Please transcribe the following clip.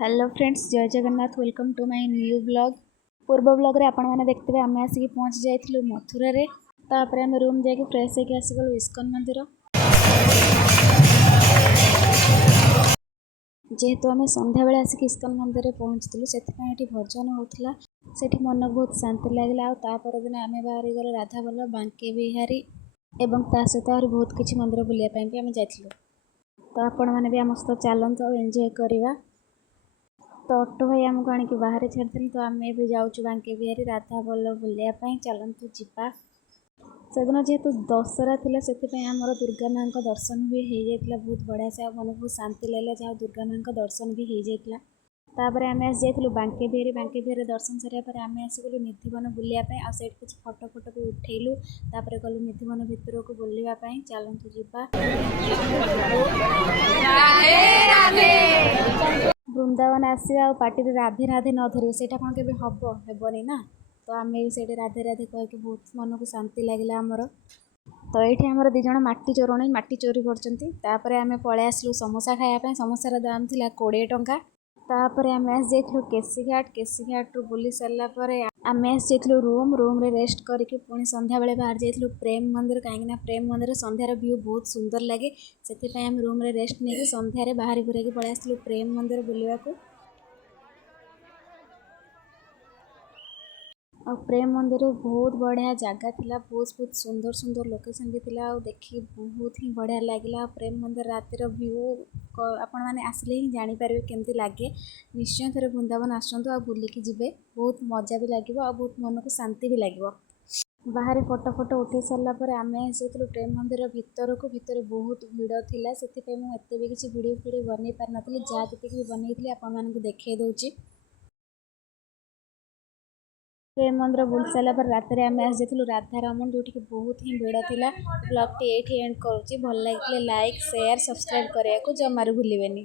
Hello friends, जय Jagannath. Welcome to my new blog. पूर्व blog रे आपण मैंने देखते आम आसिक पहुँची जाइलु मथुरा रे। तापर आम रूम जाके फ्रेश होकर आसीगलु इस्कन मंदिर। जेहेतु आम संध्या बेले आसिक इस्कन मंदिर में पहुँचलु से भजन होता से मन बहुत शांति लगे। आपर दिन आम बाहरी गलु राधा बल्लभ, बांके बिहारी एवं ता सहित आहरी बहुत किसी मंदिर बुलायापाई भी आम जाइलु। तो आपण मैंने भी आम सहित चलतु और एंजॉय करवा। तो ऑटो भाई आमको आनिक बाहर छाड़ी तो आम भी जाऊँ बांके बिहारी राधा बल्लभ बुलायापाई। चलतु जीवा। सेदिन जेहेतु दशहरा थिला से आमर दुर्गा माँ का दर्शन भी हो जाता बहुत बढ़िया से। मन बहुत शांति लगे जहाँ दुर्गा माँ का दर्शन भी हो जाता। तापर आम आसी जाइलु बांके बिहारी दर्शन सारापर आम आसीगलु निधिवन बुलायापाई। आ सेठ किसी फोटो फोटो भी उठेलु। तापर गलु निधिवन भितर को बुलायापाई। चलतु जीवा। वृंदावन आसवा आ पार्टी राधे राधे न धरिए से कौन के हेबनी ना। तो आम से राधे राधे कहीकि बहुत मन को शांति लगे आमर। तो ये आमर दिज माटी चोरणी माटी चोरी कर आम पलि आसलु समोसा खायापी। समोसार दाम था 20 टंका। तापर आम आसी केसी घाट रू बुली सारापर आम आसी रूम रे रेस्ट करके पुणी संध्या बेले बाहर जाइलु प्रेम मंदिर। कहीं प्रेम मंदिर संध्यार व्यू बहुत सुंदर लगे से आम रूम रे रेस्ट नहीं संध्यारे बाहरी घूर पलि आसलु प्रेम मंदिर बुलवाक। और प्रेम मंदिर बहुत बढ़िया जगह थिला। बहुत सुंदर सुंदर लोकेशन भी थिला। देखी बहुत ही बढ़िया लगे। प्रेम मंदिर रातिर व्यू आपण मैंने आसले ही जानीपारे केमती लगे। निश्चय थे वृंदावन आसतु आ बुलिकी जिबे। बहुत मजा भी लगे और बहुत मन को शांति भी लगे। बाहर फोटो फोटो उठे सारापर आम आसलु प्रेम मंदिर भितर को। भितर बहुत भिड़ थिला से मुझे भी किसी वीडियो फीडियो बनई पार नी। जहाँ जी भी बनई आपण मानक देखई दौची। प्रेम मंदिर बुली सारापर रात आम आसी जाइलु राधा रमण जो बहुत ही भिड़ थिला। ब्लॉग टी एंड करुच्ची। भल लगे लाइक शेयर सब्सक्राइब करने को जमारू भूलें।